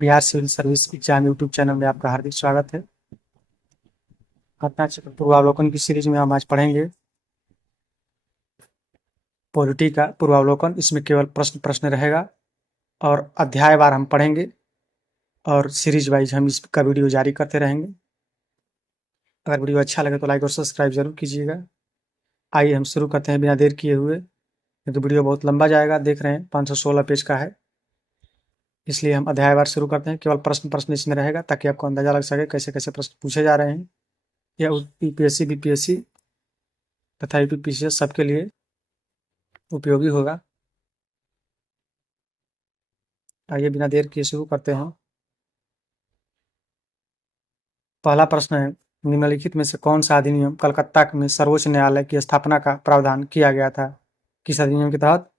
Bihar civil service exam YouTube channel में आपका हार्दिक स्वागत है। घटना चक्र पूर्वावलोकन की सीरीज में हम आज पढ़ेंगे पॉलिटी का पूर्वावलोकन। इसमें केवल प्रश्न प्रश्न रहेगा और अध्यायवार हम पढ़ेंगे और सीरीज वाइज हम इसका वीडियो जारी करते रहेंगे। अगर वीडियो अच्छा लगे तो लाइक और सब्सक्राइब जरूर कीजिएगा। आइए हम शुरू करते हैं बिना देर किए हुए, क्योंकि वीडियो बहुत लंबा जाएगा। देख रहे हैं 516 पेज का है, इसलिए हम अध्यायवार शुरू करते हैं। केवल प्रश्न प्रश्न इसमें रहेगा ताकि आपको अंदाजा लग सके कैसे कैसे प्रश्न पूछे जा रहे हैं। यह यूपीएससी बीपीएससी तथा यूपीपीसीएस सबके लिए उपयोगी होगा। आइए बिना देर किए शुरू करते हैं। पहला प्रश्न है, निम्नलिखित में से कौन सा अधिनियम कलकत्ता में सर्वोच्च न्यायालय की स्थापना का प्रावधान किया गया था? किस अधिनियम के तहत?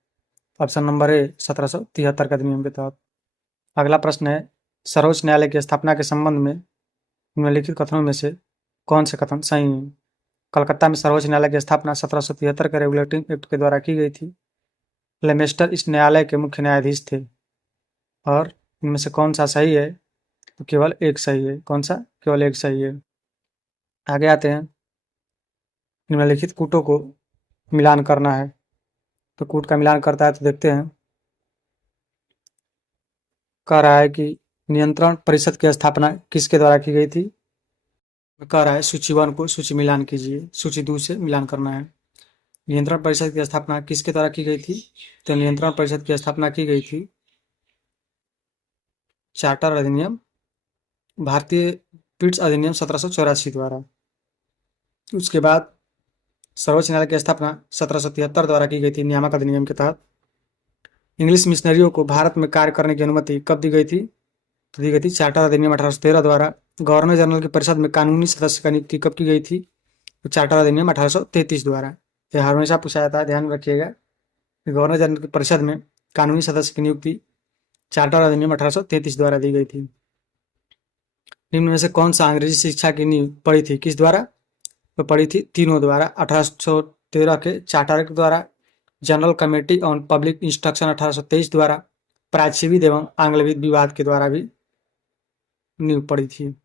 ऑप्शन नंबर ए 1773 के अधिनियम के तहत। अगला प्रश्न है, सर्वोच्च न्यायालय की स्थापना के संबंध में निम्नलिखित कथनों में से कौन से कथन सही हैं? कलकत्ता में सर्वोच्च न्यायालय की स्थापना 1773 के रेगुलेटिंग एक्ट के द्वारा की गई थी। लेमेस्टर इस न्यायालय के मुख्य न्यायाधीश थे। और इनमें से कौन सा सही है? तो केवल एक सही है। कौन सा? केवल एक सही है। आगे आते हैं, निम्नलिखित कूटों को मिलान करना है। तो कूट का मिलान करता है तो देखते हैं। कह रहा है कि नियंत्रण परिषद की स्थापना किसके द्वारा की गई थी? कह रहा है सूची 1 को सूची मिलान कीजिए, सूची 2 से मिलान करना है। नियंत्रण परिषद की स्थापना किसके द्वारा की गई थी? तो नियंत्रण परिषद की स्थापना की गई थी चार्टर अधिनियम, भारतीय पीट्स अधिनियम 1784 द्वारा। उसके बाद सर्वोच्च न्यायालय की स्थापना 1773 द्वारा की गई थी नियामक अधिनियम के तहत। इंग्लिश मिशनरियों को भारत में कार्य करने की अनुमति कब दी गई थी? तो दी गई थी चार्टर अधिनियम 1813 द्वारा। गवर्नर जनरल की परिषद में कानूनी सदस्य का नियुक्ति कब की गई थी? तो चार्टर अधिनियम 1833 द्वारा। यह हमेशा पूछा जाता है, ध्यान रखिएगा। गवर्नर जनरल की परिषद में कानूनी सदस्य की नियुक्ति चार्टर अधिनियम 1833 द्वारा दी गई थी। निम्न में से कौन सा अंग्रेजी शिक्षा की नींव पड़ी थी किस द्वारा? तो पड़ी थी तीनों द्वारा। 1813 के चार्टर एक्ट द्वारा, general committee on public instruction 1823 द्वारा, प्राच्यविद एवं आंग्लविद विवाद के द्वारा भी नींव पड़ी थी।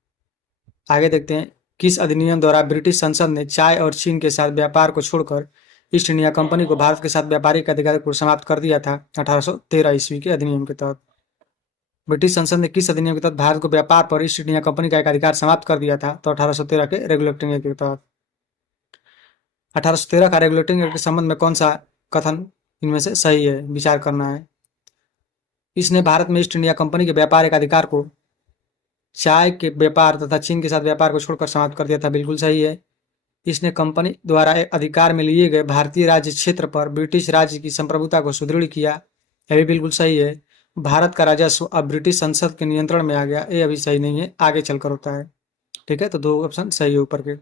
आगे देखते हैं, किस अधिनियम द्वारा ब्रिटिश संसद ने चाय और चीन के साथ व्यापार को छोड़कर ईस्ट इंडिया कंपनी को भारत के साथ व्यापारिक अधिकार को समाप्त कर दिया था? 1813 ईस्वी के अधिनियम के तहत। ब्रिटिश संसद ने किस अधिनियम के तहत भारत को व्यापार पर ईस्ट इंडिया कंपनी का एक अधिकार समाप्त कर दिया था? तो 1813 के रेगुलेटिंग एक्ट के तहत। 1813 का रेगुलेटिंग एक्ट के संबंध में कौन सा कथन इनमें से सही है? विचार करना है। इसने भारत में ईस्ट इंडिया कंपनी के व्यापारिक अधिकार को चाय के व्यापार तथा चीन के साथ व्यापार को छोड़कर समाप्त कर दिया था। बिल्कुल सही है। इसने कंपनी द्वारा अधिकार में लिए गए भारतीय राज्य क्षेत्र पर ब्रिटिश राज्य की संप्रभुता को सुदृढ़ किया। यह भी बिल्कुल सही है। भारत का राजस्व अब ब्रिटिश संसद के नियंत्रण में आ गया। ये अभी सही नहीं है, आगे चलकर होता है। ठीक है, तो दो ऑप्शन सही है ऊपर के।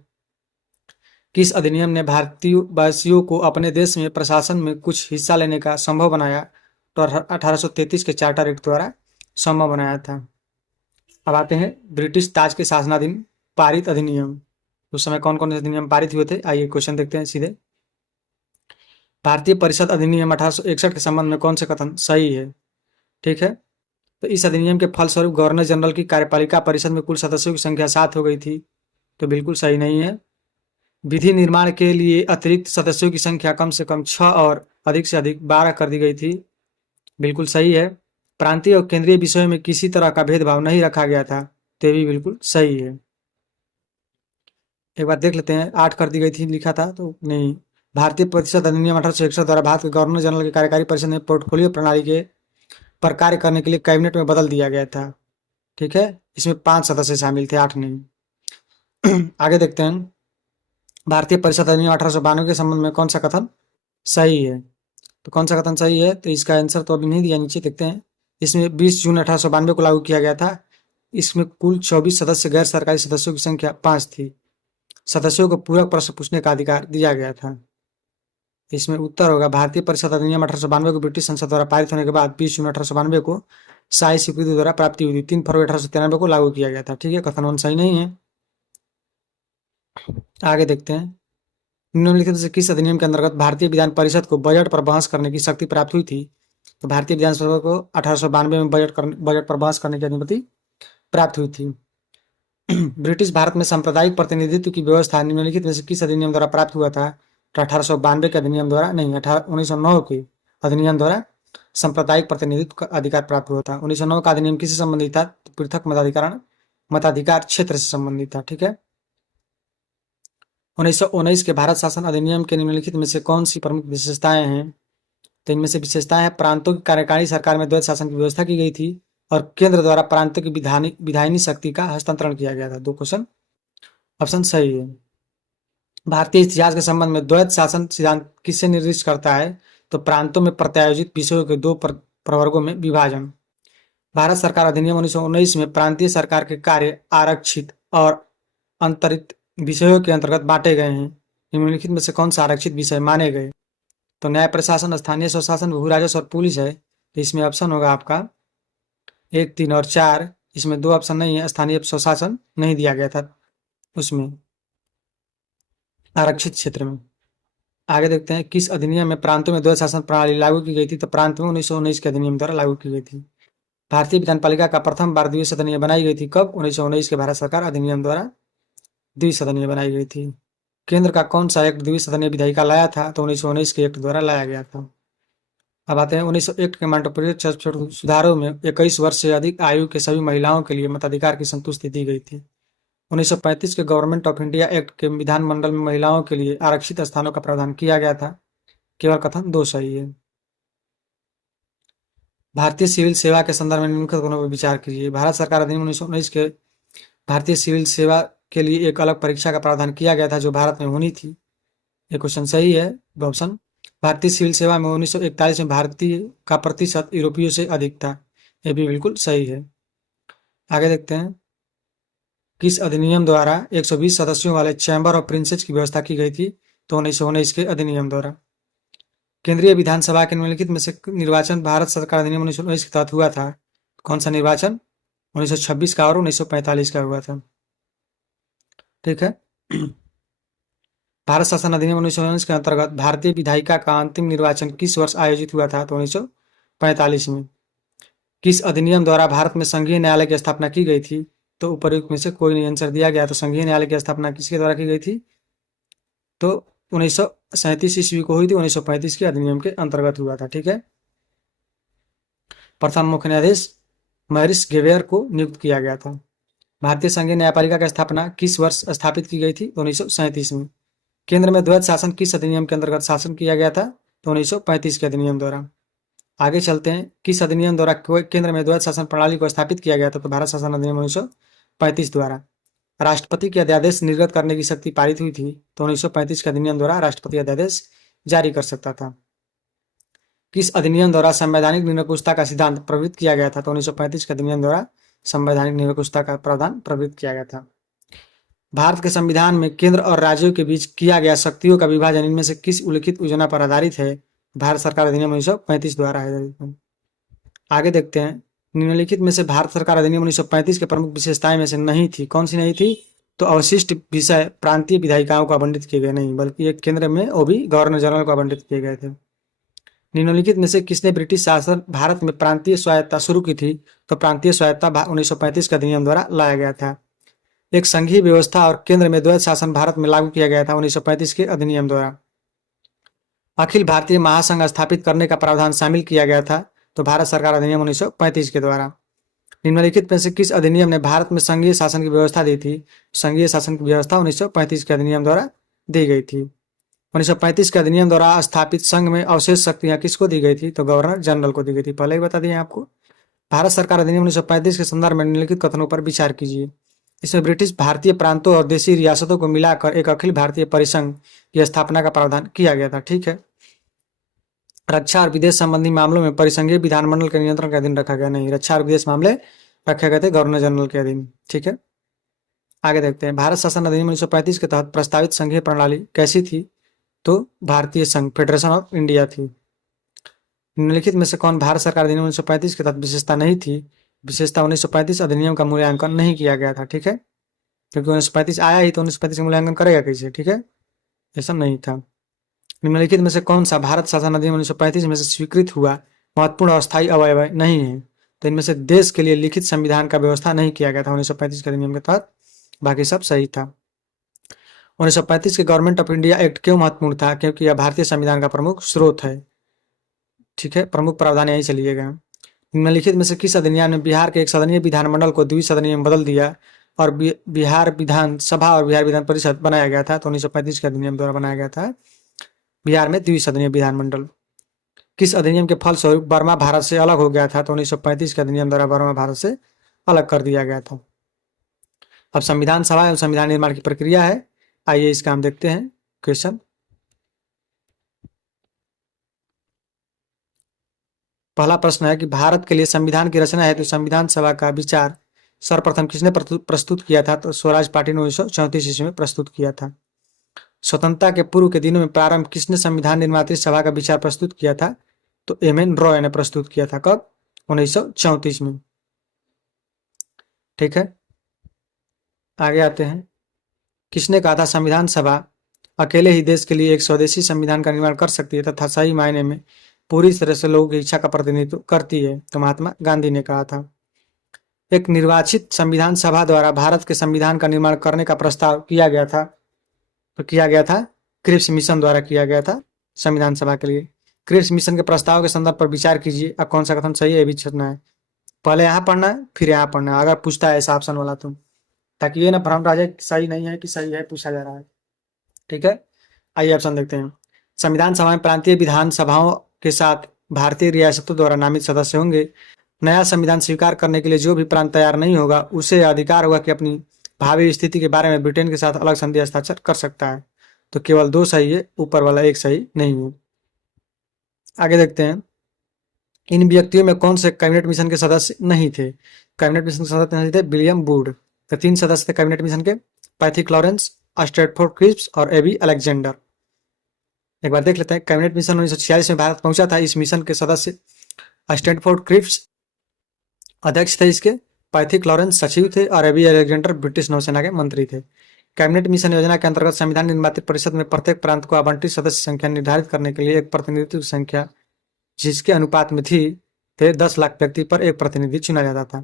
किस अधिनियम ने भारतीय वासियों को अपने देश में प्रशासन में कुछ हिस्सा लेने का संभव बनाया? तो 1833 के चार्टर एक्ट द्वारा संभव बनाया था। अब आते हैं ब्रिटिश ताज के शासनाधीन पारित अधिनियम। उस समय कौन कौन से अधिनियम पारित हुए थे? आइए क्वेश्चन देखते हैं सीधे। भारतीय परिषद अधिनियम 1861 के संबंध में कौन से कथन सही है? ठीक है, तो इस अधिनियम के फलस्वरूप गवर्नर जनरल की कार्यपालिका परिषद में कुल सदस्यों की संख्या 7 हो गई थी। तो बिल्कुल सही नहीं है। विधि निर्माण के लिए अतिरिक्त सदस्यों की संख्या कम से कम 6 और अधिक से अधिक 12 कर दी गई थी। बिल्कुल सही है। प्रांतीय और केंद्रीय विषयों में किसी तरह का भेदभाव नहीं रखा गया था। तो भी बिल्कुल सही है। एक बार देख लेते हैं, 8 कर दी गई थी लिखा था तो नहीं। भारतीय परिषद अधिनियम 1861 द्वारा भारत के गवर्नर जनरल की कार्यकारी परिषद में पोर्टफोलियो प्रणाली के पर कार्य करने के लिए कैबिनेट में बदल दिया गया था। ठीक है, इसमें 5 सदस्य शामिल थे, 8 नहीं। आगे देखते हैं, भारतीय परिषद अधिनियम 1892 के संबंध में कौन सा कथन सही है? तो कौन सा कथन सही है? तो इसका आंसर तो अभी नहीं दिया, नीचे देखते हैं। इसमें 20 जून 1892 को लागू किया गया था। इसमें कुल 24 सदस्य गैर सरकारी सदस्यों की संख्या 5 थी। सदस्यों को पूरक प्रश्न पूछने का अधिकार दिया गया था। इसमें उत्तर होगा भारतीय परिषद अधिनियम 1892 को ब्रिटिश संसद द्वारा पारित होने के बाद 20 जून 1892 को शाही स्वीकृति द्वारा प्राप्ति हुई थी। 3 फरवरी 1893 को लागू किया गया था। ठीक है, कथन 1 सही नहीं है। आगे देखते हैं, निम्नलिखित से किस अधिनियम के अंतर्गत भारतीय विधान परिषद को बजट पर बहस करने की शक्ति प्राप्त हुई थी? तो भारतीय विधानसभा को 1892 में बजट पर बहस करने की अनुमति प्राप्त हुई थी। ब्रिटिश भारत में सांप्रदायिक प्रतिनिधित्व की व्यवस्था निम्नलिखित में से किस अधिनियम द्वारा प्राप्त हुआ था? तो 1892 के अधिनियम द्वारा नहीं, 1909 के अधिनियम द्वारा सांप्रदायिक प्रतिनिधित्व का अधिकार प्राप्त हुआ था। 1909 का अधिनियम किससे संबंधित था? तो पृथक मताधिकार क्षेत्र से संबंधित था। ठीक है। 1919 के भारत शासन अधिनियम के निम्नलिखित में से कौन सी प्रमुख विशेषताएं हैं? तो इनमें से विशेषताएं हैं, प्रांतों की कार्यकारी सरकार में द्वैत शासन की व्यवस्था की गई थी और केंद्र द्वारा प्रांतों की विधायनी शक्ति का हस्तांतरण किया गया था। 2 क्वेश्चन ऑप्शन सही है। भारतीय इतिहास के संबंध में द्वैत शासन सिद्धांत किससे निर्दिष्ट करता है? तो प्रांतों में प्रत्यायोजित विषयों के 2 प्रवर्गों में विभाजन। भारत सरकार अधिनियम 1919 में प्रांतीय सरकार के कार्य आरक्षित और अंतरित विषयों के अंतर्गत बांटे गए हैं। निम्नलिखित में से कौन सा आरक्षित विषय माने गए? तो न्याय प्रशासन, स्थानीय स्वशासन, भू राजस्व और पुलिस है। तो इसमें ऑप्शन होगा आपका 1, 3 और 4। इसमें 2 ऑप्शन नहीं है, स्थानीय स्वशासन नहीं दिया गया था उसमें आरक्षित क्षेत्र में। आगे देखते हैं, किस अधिनियम में प्रांतों में द्वैत शासन प्रणाली लागू की गई थी? तो प्रांत में 1919 के अधिनियम द्वारा लागू की गई थी। भारतीय विधानपालिका का प्रथम बार द्विसदनीय बनाई गई थी कब? 1919 के भारत सरकार अधिनियम द्वारा द्विसदनीय बनाई गई थी। केंद्र का कौन सा एक्ट द्विसदनीय विधायिका लाया था? तो 1919 के एक्ट द्वारा लाया गया था। अब आते हैं 1901 के मैंडेटरी सुधारों में 21 वर्ष से अधिक आयु के सभी महिलाओं के लिए मताधिकार की संतुष्टि दी गई थी। 1935 के गवर्नमेंट ऑफ इंडिया एक्ट के विधानमंडल में महिलाओं के लिए आरक्षित स्थानों का प्रावधान किया गया था। केवल कथन 2 सही है। भारतीय सिविल सेवा के संदर्भ में निम्नलिखित कथनों पर विचार कीजिए। भारत सरकार अधिनियम 1919 के भारतीय सिविल सेवा के लिए एक अलग परीक्षा का प्रावधान किया गया था जो भारत में होनी थी। ये क्वेश्चन सही है। ऑप्शन, भारतीय सिविल सेवा में 1941 में भारतीय का प्रतिशत यूरोपियों से अधिक था। यह भी बिल्कुल सही है। आगे देखते हैं, किस अधिनियम द्वारा 120 सदस्यों वाले चैम्बर ऑफ प्रिंसेस की व्यवस्था की गई थी? तो 1919 के अधिनियम द्वारा। केंद्रीय विधानसभा के निम्नलिखित में से निर्वाचन भारत सरकार अधिनियम 1919 के तहत हुआ था। कौन सा निर्वाचन? 1926 का और 1945 का हुआ था। ठीक है। भारत शासन अधिनियम 1919 के अंतर्गत भारतीय विधायिका का अंतिम निर्वाचन किस वर्ष आयोजित हुआ था? तो 1945 में। किस अधिनियम द्वारा भारत में संघीय न्यायालय की स्थापना की गई थी? तो उपर्युक्त में से कोई नहीं आंसर दिया गया। तो संघीय न्यायालय की स्थापना किसके द्वारा की गई थी? तो 1937 ईस्वी को हुई थी। 1935 के अधिनियम के अंतर्गत हुआ था। ठीक है। प्रथम मुख्य न्यायाधीश मैरिस गेवेयर को नियुक्त किया गया था। भारतीय संघीय न्यायपालिका की स्थापना किस वर्ष स्थापित की गई थी? 1937 में। केंद्र में द्वैत शासन किस अधिनियम के अंतर्गत शासन किया गया था? तो 1935 के अधिनियम द्वारा। आगे चलते हैं, किस अधिनियम द्वारा केंद्र में द्वैत शासन प्रणाली को स्थापित किया गया था? तो भारत शासन अधिनियम 1935 द्वारा। राष्ट्रपति के अध्यादेश निर्गत करने की शक्ति पारित हुई थी। तो 1935 के अधिनियम द्वारा राष्ट्रपति अध्यादेश जारी कर सकता था। किस अधिनियम द्वारा संवैधानिक निरंकुशता का सिद्धांत प्रवृत्त किया गया था? तो 1935 के अधिनियम द्वारा संवैधानिक निरंकुशता का प्रावधान प्रवृत्त किया गया था। भारत के संविधान में केंद्र और राज्यों के बीच किया गया शक्तियों का विभाजन इनमें से किस उल्लिखित योजना पर आधारित है? भारत सरकार अधिनियम 1935 द्वारा है। आगे देखते हैं, निम्नलिखित में से भारत सरकार अधिनियम 1935 के प्रमुख विशेषताएं में से नहीं थी। कौन सी नहीं थी? तो अवशिष्ट विषय प्रांतीय विधायिकाओं को आवंटित किए गए नहीं, बल्कि एक केंद्र में वो भी गवर्नर जनरल को आवंटित किए गए थे। निम्नलिखित में से किसने ब्रिटिश शासन भारत में प्रांतीय स्वायत्ता शुरू की थी? तो प्रांतीय स्वायत्ता 1935 के अधिनियम द्वारा लाया गया था। एक संघीय व्यवस्था और केंद्र में द्वैत शासन भारत में लागू किया गया था 1935 के अधिनियम द्वारा। अखिल भारतीय महासंघ स्थापित करने का प्रावधान शामिल किया गया था। तो भारत सरकार अधिनियम 1935 के द्वारा। निम्नलिखित में से किस अधिनियम ने भारत में संघीय शासन की व्यवस्था दी थी? संघीय शासन की व्यवस्था 1935 के अधिनियम द्वारा दी गई थी। 1935 के अधिनियम द्वारा स्थापित संघ में अवशेष शक्तियां किसको दी गई थी? तो गवर्नर जनरल को दी गई थी। पहले ही बता दिए आपको। भारत सरकार अधिनियम 1935 के संदर्भ में निम्नलिखित कथनों पर विचार कीजिए। इसमें ब्रिटिश भारतीय प्रांतों और देशी रियासतों को मिलाकर एक अखिल भारतीय परिसंघ की स्थापना का प्रावधान किया गया था। ठीक है। रक्षा और विदेश संबंधी मामलों में परिसंघीय विधानमंडल के नियंत्रण के अधीन रखा गया नहीं। रक्षा और विदेश मामले रखे गए थे गवर्नर जनरल के अधीन। ठीक है। आगे देखते हैं, भारत शासन अधिनियम 1935 के तहत प्रस्तावित संघीय प्रणाली कैसी थी? तो भारतीय संघ, फेडरेशन ऑफ इंडिया थी। निम्नलिखित में से कौन भारत सरकार अधिनियम 1935 के तहत विशेषता नहीं थी? विशेषता 1935 अधिनियम का मूल्यांकन नहीं किया गया था। ठीक है। क्योंकि 1935 आया ही तो 1935 का मूल्यांकन करेगा कैसे? ठीक है। ऐसा नहीं था। निम्नलिखित में से कौन सा भारत शासन अधिनियम 1935 में से स्वीकृत हुआ महत्वपूर्ण और अस्थायी अवयव नहीं है। तो इनमें से देश के लिए लिखित संविधान का व्यवस्था नहीं किया गया था 1935 के अधिनियम के तहत, बाकी सब सही था। 1935 के गवर्नमेंट ऑफ इंडिया एक्ट क्यों महत्वपूर्ण था? क्योंकि यह भारतीय संविधान का प्रमुख स्रोत है। ठीक है, प्रमुख प्रावधान यही चलिएगा। निम्नलिखित में से किस अधिनियम ने बिहार के एक सदनीय विधानमंडल को द्विसदनीय में बदल दिया और बिहार विधान सभा और बिहार विधान परिषद बनाया गया था? तो 1935 के अधिनियम द्वारा बनाया गया था बिहार में द्विसदनीय विधानमंडल। किस अधिनियम के फलस्वरूप बर्मा भारत से अलग हो गया था? तो 1935 के अधिनियम द्वारा बर्मा भारत से अलग कर दिया गया था। अब संविधान सभा एवं संविधान निर्माण की प्रक्रिया है, आइए इसका हम देखते हैं क्वेश्चन। पहला प्रश्न है कि भारत के लिए संविधान की रचना हेतु संविधान सभा का विचार सर्वप्रथम किसने प्रस्तुत किया था? तो स्वराज पार्टी ने 1934 ईस्वी में प्रस्तुत किया था। स्वतंत्रता के पूर्व के दिनों में प्रारंभ किसने संविधान निर्मात्री सभा का विचार प्रस्तुत किया था? तो एम.एन. रॉय ने प्रस्तुत किया था। कब? 1934 में। ठीक है, आगे आते हैं। किसने कहा था संविधान सभा अकेले ही देश के लिए एक स्वदेशी संविधान का निर्माण कर सकती है तथा सही मायने में पूरी तरह से लोगों की इच्छा का प्रतिनिधित्व करती है? तो महात्मा गांधी ने कहा था। एक निर्वाचित संविधान सभा द्वारा भारत के संविधान का निर्माण करने का प्रस्ताव किया गया था, तो किया गया था क्रिप्स मिशन द्वारा किया गया था संविधान सभा के लिए। क्रिप्स मिशन के प्रस्ताव के संदर्भ पर विचार कीजिए। अब कौन सा कथन सही है ये भी छूटना है, पहले यहाँ पढ़ना है फिर यहाँ पढ़ना है, अगर पूछता है ऐसा ऑप्शन वाला तो, ताकि ये ना भ्रम रह जाए सही नहीं है कि सही है पूछा जा रहा है। ठीक है, आइए ऑप्शन देखते हैं। संविधान सभा में प्रांतीय विधान सभाओं के साथ भारतीय रियासतों द्वारा नामित सदस्य होंगे। नया संविधान स्वीकार करने के लिए जो भी प्रांत तैयार नहीं होगा उसे अधिकार होगा कि अपनी भावी स्थिति के बारे में ब्रिटेन के साथ अलग संधि हस्ताक्षर कर सकता है। तो केवल 2 सही है, ऊपर वाला 1 सही नहीं है। आगे देखते हैं। इन व्यक्तियों में कौन से कैबिनेट मिशन के सदस्य नहीं थे? कैबिनेट मिशन के सदस्य नहीं थे विलियम वुड। तो 3 सदस्य थे कैबिनेट मिशन के, पैथिक लॉरेंस, स्ट्रैटफोर्ड क्रिप्स और एबी अलेक्जेंडर। एक बार देख लेते हैं। कैबिनेट मिशन 1946 में भारत पहुंचा था। इस मिशन के सदस्य स्ट्रैटफोर्ड क्रिप्स अध्यक्ष थे इसके, पैथिक लॉरेंस सचिव थे और एबी अलेक्जेंडर ब्रिटिश नौसेना के मंत्री थे। कैबिनेट मिशन योजना के अंतर्गत संविधान निर्मात्री परिषद में प्रत्येक प्रांत को आवंटित सदस्य संख्या निर्धारित करने के लिए एक प्रतिनिधित्व संख्या जिसके अनुपात में थे 10 लाख व्यक्ति पर एक प्रतिनिधि चुना जाता था।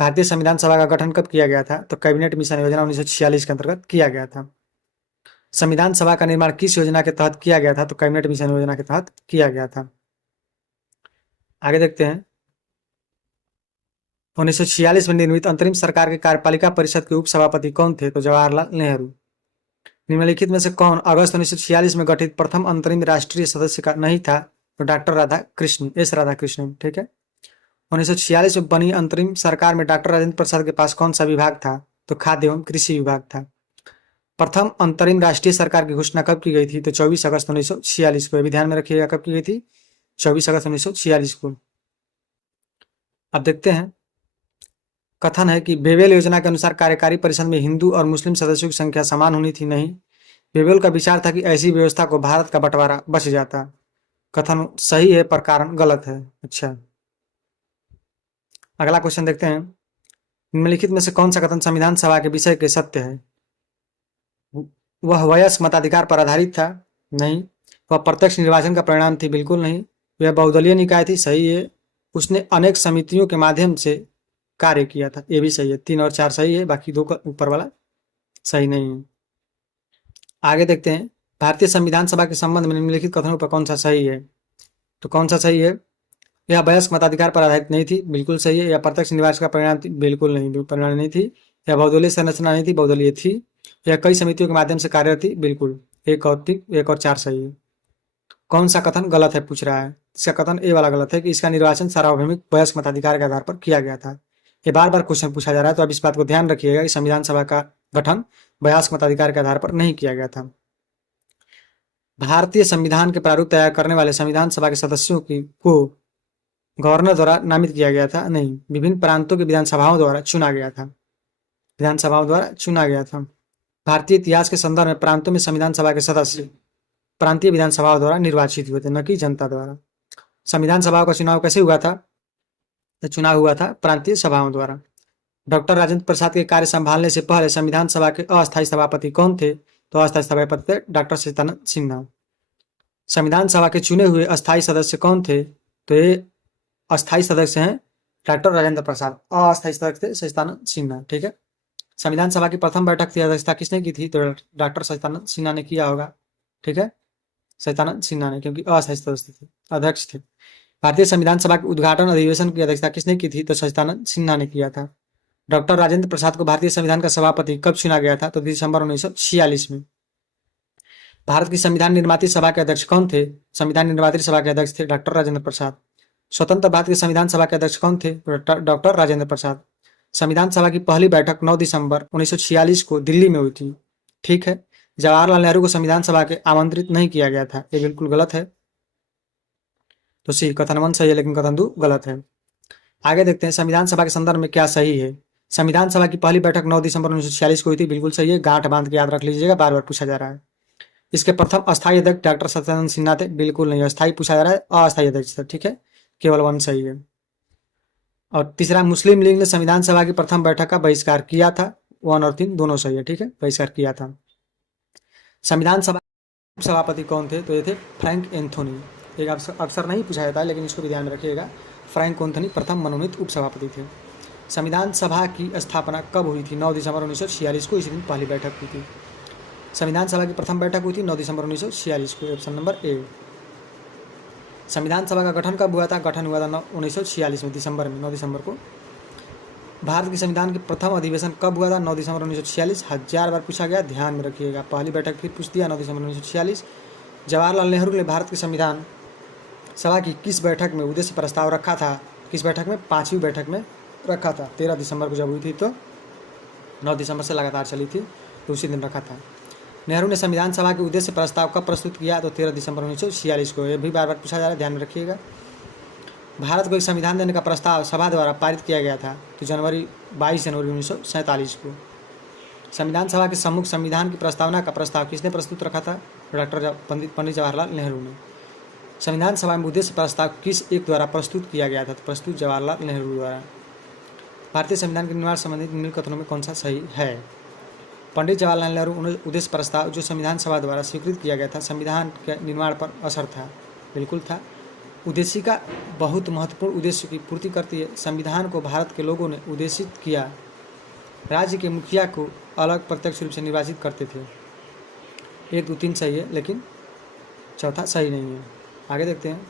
भारतीय संविधान सभा का गठन कब किया गया था? तो कैबिनेट मिशन योजना 1946 के अंतर्गत किया गया था। संविधान सभा का निर्माण किस योजना के तहत किया गया था? तो कैबिनेट मिशन योजना के तहत किया गया था। आगे देखते हैं। 1946 में निर्मित अंतरिम सरकार के कार्यपालिका परिषद के उपसभापति कौन थे? तो जवाहरलाल नेहरू। निम्नलिखित में से कौन अगस्त 1946 में गठित प्रथम अंतरिम राष्ट्रीय सदस्य का नहीं था? तो डॉक्टर राधाकृष्णन, एस राधाकृष्णन। ठीक है, 1946 में बनी अंतरिम सरकार में डॉक्टर राजेंद्र प्रसाद के पास कौन सा विभाग था? तो खाद्य एवं कृषि विभाग था। प्रथम अंतरिम राष्ट्रीय सरकार की घोषणा कब की गई थी? तो 24 अगस्त 1946 को। ध्यान में रखिएगा कब की गई थी? 24 अगस्त 1946 को। अब देखते हैं। कथन है कि बेवेल योजना के अनुसार कार्यकारी परिषद में हिंदू और मुस्लिम सदस्यों की संख्या समान होनी थी। नहीं, बेवेल का विचार था कि ऐसी व्यवस्था को भारत का बंटवारा बच जाता। कथन सही है पर कारण गलत है। अच्छा, अगला क्वेश्चन देखते हैं। निम्नलिखित में से कौन सा कथन संविधान सभा के विषय के सत्य है? वह वयस्क मताधिकार पर आधारित था। नहीं। वह प्रत्यक्ष निर्वाचन का परिणाम थी। बिल्कुल नहीं। वह बहुदलीय निकाय थी। सही है। उसने अनेक समितियों के माध्यम से कार्य किया था। ये भी सही है। 3 और 4 सही है, बाकी 2 का ऊपर वाला सही नहीं है। आगे देखते हैं। भारतीय संविधान सभा के संबंध में निम्नलिखित कथनों पर कौन सा सही है? तो कौन सा सही है? यह वयस्क मताधिकार पर आधारित नहीं थी। बिल्कुल सही है। यह प्रत्यक्ष निर्वाचन का परिणाम थी। बिल्कुल नहीं, परिणाम नहीं थी। यह बहुदलीय संरचना नहीं थी। बहुदलीय थी। यह कई समितियों के माध्यम से कार्यरत थी। बिल्कुल। 1 और 4 सही है। कौन सा कथन गलत है पूछ रहा है? इसका कथन ए वाला गलत है कि इसका निर्वाचन सार्वभौमिक वयस्क मताधिकार के आधार पर किया गया था। ये बार बार क्वेश्चन पूछा जा रहा है, तो अब इस बात को ध्यान रखिएगा कि संविधान सभा का गठन वयस्क मताधिकार के आधार पर नहीं किया गया था। भारतीय संविधान के प्रारूप तैयार करने वाले संविधान सभा के सदस्यों को गवर्नर द्वारा नामित किया गया था। नहीं, विभिन्न प्रांतों की विधानसभाओं द्वारा चुना गया था। विधानसभाओं द्वारा चुना गया था। भारतीय इतिहास के संदर्भ में प्रांतों में संविधान सभा के सदस्य प्रांतीय विधानसभाओं द्वारा निर्वाचित हुए थे, न कि जनता द्वारा। संविधान सभा का चुनाव कैसे हुआ था? तो चुनाव हुआ था प्रांतीय सभाओं द्वारा। डॉक्टर राजेंद्र प्रसाद के कार्य संभालने से पहले संविधान सभा के अस्थायी सभापति कौन थे? तो अस्थायी सभापति थे डॉक्टर सच्चिदानंद सिन्हा। संविधान सभा के चुने हुए अस्थायी सदस्य कौन थे? तो ये अस्थायी सदस्य हैं डॉक्टर राजेंद्र प्रसाद, अस्थायी सदस्य थे सचिदानंद सिन्हा। ठीक है, संविधान सभा की प्रथम बैठक की अध्यक्षता किसने की थी? तो डॉक्टर सचिदानंद सिन्हा ने किया होगा। ठीक है, सचिदानंद सिन्हा ने, क्योंकि अस्थायी सदस्य थे, अध्यक्ष थे। भारतीय संविधान सभा के उद्घाटन अधिवेशन की अध्यक्षता किसने की थी? तो सचिदानंद सिन्हा ने किया था। डॉक्टर राजेंद्र प्रसाद को भारतीय संविधान का सभापति कब चुना गया था? तो दिसंबर 1946 में। भारत की संविधान निर्माती सभा के अध्यक्ष कौन थे? संविधान निर्माती सभा के अध्यक्ष थे डॉक्टर राजेंद्र प्रसाद। स्वतंत्र भारत की संविधान सभा के अध्यक्ष कौन थे? डॉक्टर राजेंद्र प्रसाद। संविधान सभा की पहली बैठक 9 दिसंबर 1946 को दिल्ली में हुई थी। ठीक है, जवाहरलाल नेहरू को संविधान सभा के आमंत्रित नहीं किया गया था, ये बिल्कुल गलत है। तो सी, कथन 1 सही है, लेकिन कथन 2 गलत है। आगे देखते हैं संविधान सभा के संदर्भ में क्या सही है। संविधान सभा की पहली बैठक 9 दिसंबर 1946 को हुई थी, बिल्कुल सही है, गांठ बांध के याद रख लीजिएगा, बार बार पूछा जा रहा है। इसके प्रथम अस्थायी अध्यक्ष डॉक्टर सत्यानंद सिन्हा थे, बिल्कुल नहीं, अस्थायी पूछा जा रहा है, अस्थायी अध्यक्ष था। ठीक है, केवल 1 सही है। और तीसरा, मुस्लिम लीग ने संविधान सभा की प्रथम बैठक का बहिष्कार किया था, 1 और 3 दोनों सही है। ठीक है, बहिष्कार किया था। संविधान सभा सभापति कौन थे? तो ये थे फ्रैंक एंथोनी। एक अक्सर नहीं पूछा जाता है, लेकिन इसको भी ध्यान में रखिएगा, फ्रैंक एंथोनी प्रथम मनोनीत उपसभापति थे। संविधान सभा की स्थापना कब हुई थी? 9 दिसंबर 1946 को, इसी दिन पहली बैठक हुई थी। संविधान सभा की प्रथम बैठक हुई थी 9 दिसंबर 1946 को, ऑप्शन नंबर ए। संविधान सभा का गठन कब हुआ था? गठन हुआ था 1946 में, दिसंबर में, 9 दिसंबर को। भारत के संविधान के प्रथम अधिवेशन कब हुआ था? 9 दिसंबर 1946। 1000 बार पूछा गया, ध्यान में रखिएगा। पहली बैठक फिर पूछ दिया, 9 दिसंबर 1946। जवाहरलाल नेहरू ने भारत के संविधान सभा की किस बैठक में उद्देश्य प्रस्ताव रखा था? किस बैठक में? 5वीं बैठक में रखा था। 13 दिसंबर को जब हुई थी, तो 9 दिसंबर से लगातार चली थी, तो उसी दिन रखा था। नेहरू ने संविधान सभा के उद्देश्य प्रस्ताव कब प्रस्तुत किया? तो 13 दिसंबर 1946 को। यह भी बार बार पूछा जा रहा है, ध्यान में रखिएगा। भारत को एक संविधान देने का प्रस्ताव सभा द्वारा पारित किया गया था, तो 22 जनवरी 1947 को। संविधान सभा के सम्मुख संविधान की प्रस्तावना का प्रस्ताव किसने प्रस्तुत रखा था? डॉक्टर पंडित जवाहरलाल नेहरू ने। संविधान सभा में उद्देश्य प्रस्ताव किस एक द्वारा प्रस्तुत किया गया था? तो प्रस्तुत जवाहरलाल नेहरू द्वारा। भारतीय संविधान के निर्माण संबंधित निम्न कथनों में कौन सा सही है? पंडित जवाहरलाल नेहरू उद्देश्य प्रस्ताव जो संविधान सभा द्वारा स्वीकृत किया गया था, संविधान के निर्माण पर असर था, बिल्कुल था। उद्देशिका बहुत महत्वपूर्ण उद्देश्य की पूर्ति करती है। संविधान को भारत के लोगों ने उद्देशित किया। राज्य के मुखिया को अलग प्रत्यक्ष रूप से निर्वाचित करते थे। 1, 2, 3 सही है, लेकिन चौथा सही नहीं है। आगे देखते हैं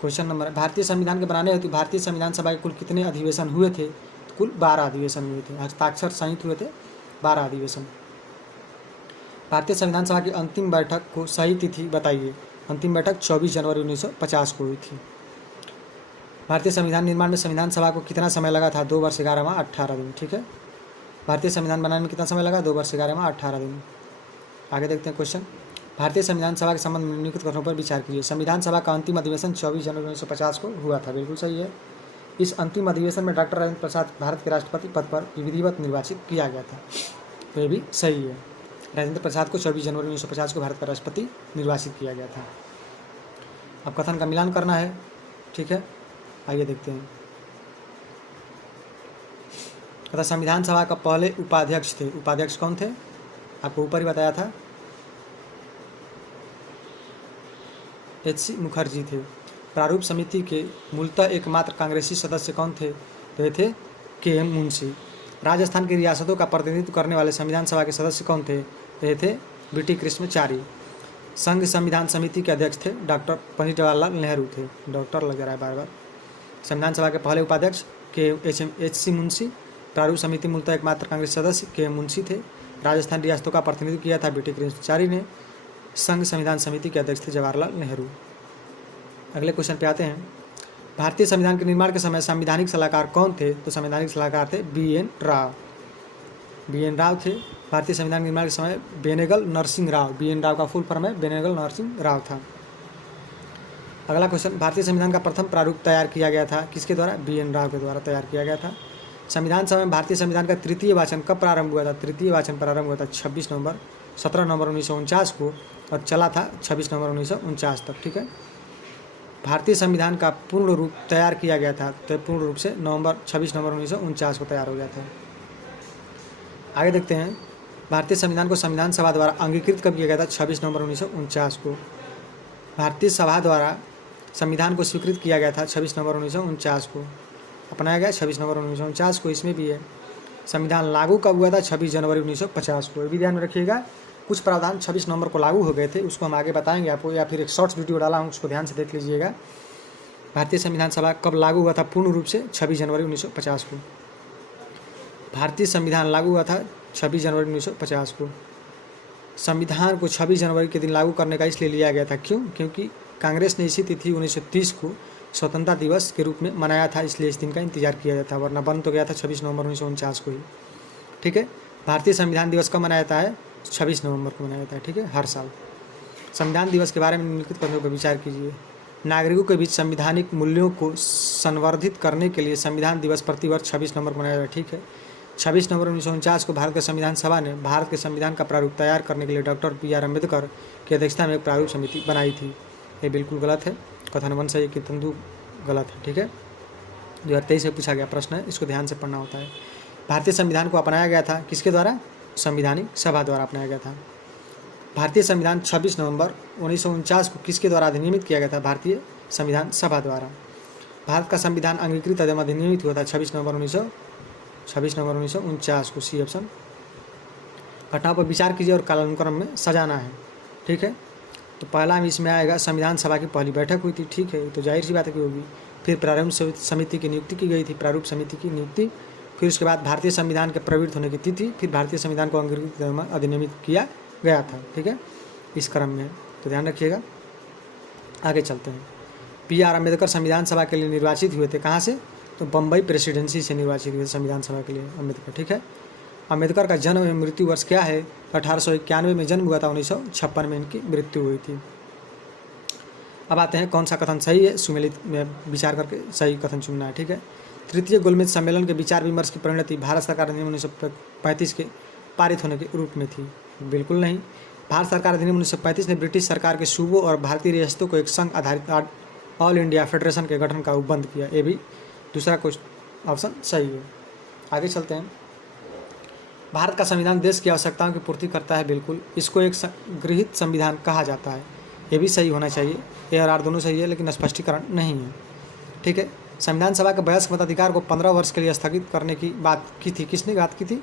क्वेश्चन नंबर। भारतीय संविधान के बनाने हेतु भारतीय संविधान सभा के कुल कितने अधिवेशन हुए थे? कुल 12 अधिवेशन हुए थे, हस्ताक्षर सहित हुए थे 12 अधिवेशन। भारतीय संविधान सभा की अंतिम बैठक को सही तिथि बताइए। अंतिम बैठक 24 जनवरी 1950 को हुई थी। भारतीय संविधान निर्माण में संविधान सभा को कितना समय लगा था? 2 वर्ष 11 माह 18 दिन। ठीक है, भारतीय संविधान बनाने में कितना समय लगा? 2 वर्ष 11 माह 18 दिन। आगे देखते हैं क्वेश्चन। भारतीय संविधान सभा के संबंध में निम्नलिखित कथनों पर विचार कीजिए। संविधान सभा का अंतिम अधिवेशन 24 जनवरी 1950 को हुआ था, बिल्कुल सही है। इस अंतिम अधिवेशन में डॉक्टर राजेंद्र प्रसाद भारत के राष्ट्रपति पद पर विधिवत निर्वाचित किया गया था, तो ये भी सही है। राजेंद्र प्रसाद को 24 जनवरी 1950 को भारत का राष्ट्रपति निर्वाचित किया गया था। अब कथन का मिलान करना है। ठीक है, आइए देखते हैं। तथा संविधान सभा का पहले उपाध्यक्ष थे। उपाध्यक्ष कौन थे? आपको ऊपर ही बताया था, H.C. मुखर्जी थे। प्रारूप समिति के मूलतः एकमात्र कांग्रेसी सदस्य कौन थे? तो ये थे K.M. मुंशी। राजस्थान की रियासतों का प्रतिनिधित्व करने वाले संविधान सभा के सदस्य कौन थे? तो ये थे B.T. कृष्णचारी। संघ संविधान समिति के अध्यक्ष थे डॉक्टर पंडित जवाहरलाल नेहरू थे। डॉक्टर लग रहा है बार बार। संविधान सभा के पहले उपाध्यक्ष H.C. मुंशी। प्रारूप समिति मूलतः एकमात्र कांग्रेस सदस्य K.M. मुंशी थे। राजस्थान रियासतों का प्रतिनिधित्व किया था B.T. कृष्णचारी ने। संघ संविधान समिति के अध्यक्ष थे जवाहरलाल नेहरू। अगले क्वेश्चन पे आते हैं। भारतीय संविधान के निर्माण के समय संवैधानिक सलाहकार कौन थे? तो संवैधानिक सलाहकार थे B.N. राव। B.N. राव थे। भारतीय संविधान निर्माण के समय बेनेगल नरसिंह राव, B.N. राव का फुल फॉर्म है बेनेगल नरसिंह राव था। अगला क्वेश्चन। भारतीय संविधान का प्रथम प्रारूप तैयार किया गया था किसके द्वारा? B.N. राव के द्वारा तैयार किया गया था। संविधान सभा में भारतीय संविधान का तृतीय वाचन कब प्रारंभ हुआ था? तृतीय वाचन प्रारंभ हुआ था 17 नवंबर 1949 को और चला था 26 नवंबर 1949 तक। ठीक है, भारतीय संविधान का पूर्ण रूप तैयार किया गया था, तो पूर्ण रूप से 26 नवंबर 1949 को तैयार हो गया था। आगे देखते हैं। भारतीय संविधान को संविधान सभा द्वारा अंगीकृत कब किया गया था? 26 नवंबर 1949 को। भारतीय सभा द्वारा संविधान को स्वीकृत किया गया था 26 नवंबर 1949 को, अपनाया गया 26 नवंबर 1949 को। इसमें भी है संविधान लागू कब हुआ था, 26 जनवरी 1950 को। ये भी ध्यान में रखिएगा। कुछ प्रावधान 26 नवंबर को लागू हो गए थे, उसको हम आगे बताएंगे आपको, या फिर एक शॉर्ट्स वीडियो डाला हूँ, उसको ध्यान से देख लीजिएगा। भारतीय संविधान सभा कब लागू हुआ था पूर्ण रूप से, 26 जनवरी 1950 को। भारतीय संविधान लागू हुआ था 26 जनवरी 1950 को। संविधान को 26 जनवरी के दिन लागू करने का इसलिए लिया गया था, क्यों? क्योंकि कांग्रेस ने इसी तिथि 1930 को स्वतंत्रता दिवस के रूप में मनाया था, इसलिए इस दिन का इंतजार किया जाता है, वरना बन तो गया था 26 नवंबर 1949 को ही। ठीक है। भारतीय संविधान दिवस कब मनाया जाता है? 26 नवंबर को मनाया जाता है। ठीक है, हर साल। संविधान दिवस के बारे में निम्नलिखित पहलुओं पर विचार कीजिए। नागरिकों के बीच संवैधानिक मूल्यों को संवर्धित करने के लिए संविधान दिवस प्रतिवर्ष 26 नवंबर को मनाया जाता है। ठीक है। 26 नवंबर 1949 को भारत के संविधान सभा ने भारत के संविधान का प्रारूप तैयार करने के लिए डॉक्टर बी.आर. अम्बेडकर की अध्यक्षता में एक प्रारूप समिति बनाई थी। ये बिल्कुल गलत है, कथन 1 सही, कि तंदु गलत है। ठीक है। 2023 में पूछा गया प्रश्न है, इसको ध्यान से पढ़ना होता है। भारतीय संविधान को अपनाया गया था किसके द्वारा? संविधानिक सभा द्वारा अपनाया गया था। भारतीय संविधान 26 नवंबर 1949 को किसके द्वारा अधिनियमित किया गया था? भारतीय संविधान सभा द्वारा। भारत का संविधान अंगीकृत एवं अधिनियमित हुआ था 26 नवंबर 1949 को। C option. घटनाओं पर विचार कीजिए और कालानुक्रम में सजाना है। ठीक है। तो पहला इसमें आएगा संविधान सभा की पहली बैठक हुई थी। ठीक है, तो जाहिर सी बात है कि होगी। फिर प्रारूप समिति की नियुक्ति की गई थी, प्रारूप समिति की नियुक्ति। फिर उसके बाद भारतीय संविधान के प्रवृत्त होने की तिथि, फिर भारतीय संविधान को अंगीकृत एवं अधिनियमित किया गया था। ठीक है, इस क्रम में, तो ध्यान रखिएगा। आगे चलते हैं। बी.आर. अम्बेडकर संविधान सभा के लिए निर्वाचित हुए थे, कहाँ से? तो बम्बई प्रेसिडेंसी से निर्वाचित हुए संविधान सभा के लिए अम्बेडकर। ठीक है। अम्बेडकर का जन्म एवं मृत्यु वर्ष क्या है? 1891 में जन्म हुआ था, 1956 में इनकी मृत्यु हुई थी। अब आते हैं कौन सा कथन सही है, सुमेलित में विचार करके सही कथन चुनना है। ठीक है। तृतीय गोलमेज सम्मेलन के विचार विमर्श की परिणति भारत सरकार अधिनियम 1935 के पारित होने के रूप में थी। बिल्कुल नहीं। भारत सरकार अधिनियम 1935 ने ब्रिटिश सरकार के सूबों और भारतीय रियासतों को एक संघ आधारित ऑल इंडिया फेडरेशन के गठन का उपबंध किया। ये भी दूसरा क्वेश्चन ऑप्शन सही है। आगे चलते हैं। भारत का संविधान देश की आवश्यकताओं की पूर्ति करता है। बिल्कुल। इसको एक गृहीत संविधान कहा जाता है। ये भी सही होना चाहिए। ए और आर दोनों सही है, लेकिन स्पष्टीकरण नहीं है। ठीक है। संविधान सभा के वयस्क मताधिकार को 15 वर्ष के लिए स्थगित करने की बात की थी। किसने बात की थी?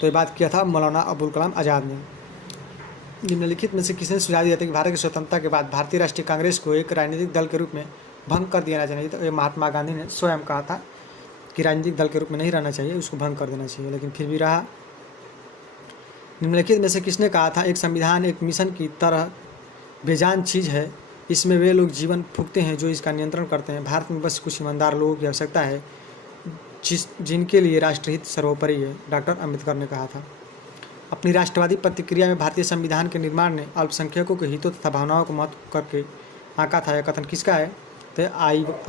तो ये बात किया था मौलाना अबुल कलाम आज़ाद ने। निम्नलिखित में से किसने सुझाव दिया था कि भारत की स्वतंत्रता के बाद भारतीय राष्ट्रीय कांग्रेस को एक राजनीतिक दल के रूप में भंग कर दिया जाना चाहिए? तो ये महात्मा गांधी ने स्वयं कहा था कि राजनीतिक दल के रूप में नहीं रहना चाहिए, उसको भंग कर देना चाहिए, लेकिन फिर भी रहा। निम्नलिखित में से किसने कहा था एक संविधान एक मिशन की तरह बेजान चीज़ है, इसमें वे लोग जीवन फूकते हैं जो इसका नियंत्रण करते हैं। भारत में बस कुछ ईमानदार लोगों की आवश्यकता है जिनके लिए राष्ट्रहित सर्वोपरि है, डॉक्टर अम्बेडकर ने कहा था। अपनी राष्ट्रवादी प्रतिक्रिया में भारतीय संविधान के निर्माण ने अल्पसंख्यकों के हितों तथा भावनाओं को महत्व करके आंका था। यह कथन किसका है? तो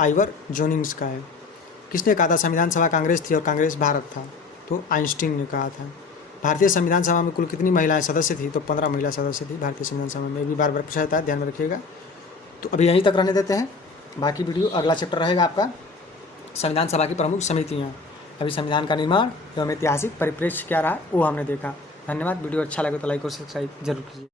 आइवर जोनिंग्स का है। किसने कहा था संविधान सभा कांग्रेस थी और कांग्रेस भारत था? तो आइंस्टीन ने कहा था। भारतीय संविधान सभा में कुल कितनी महिलाएं सदस्य थी? तो 15 महिला सदस्य थी भारतीय संविधान सभा में। भी बार बार पूछा जाता है, ध्यान में रखिएगा। तो अभी यहीं तक रहने देते हैं, बाकी वीडियो अगला चैप्टर रहेगा आपका संविधान सभा की प्रमुख समितियाँ। अभी संविधान का निर्माण एवं ऐतिहासिक परिप्रेक्ष्य क्या रहा वो हमने देखा। धन्यवाद। वीडियो अच्छा लगे तो लाइक और सब्सक्राइब जरूर कीजिए।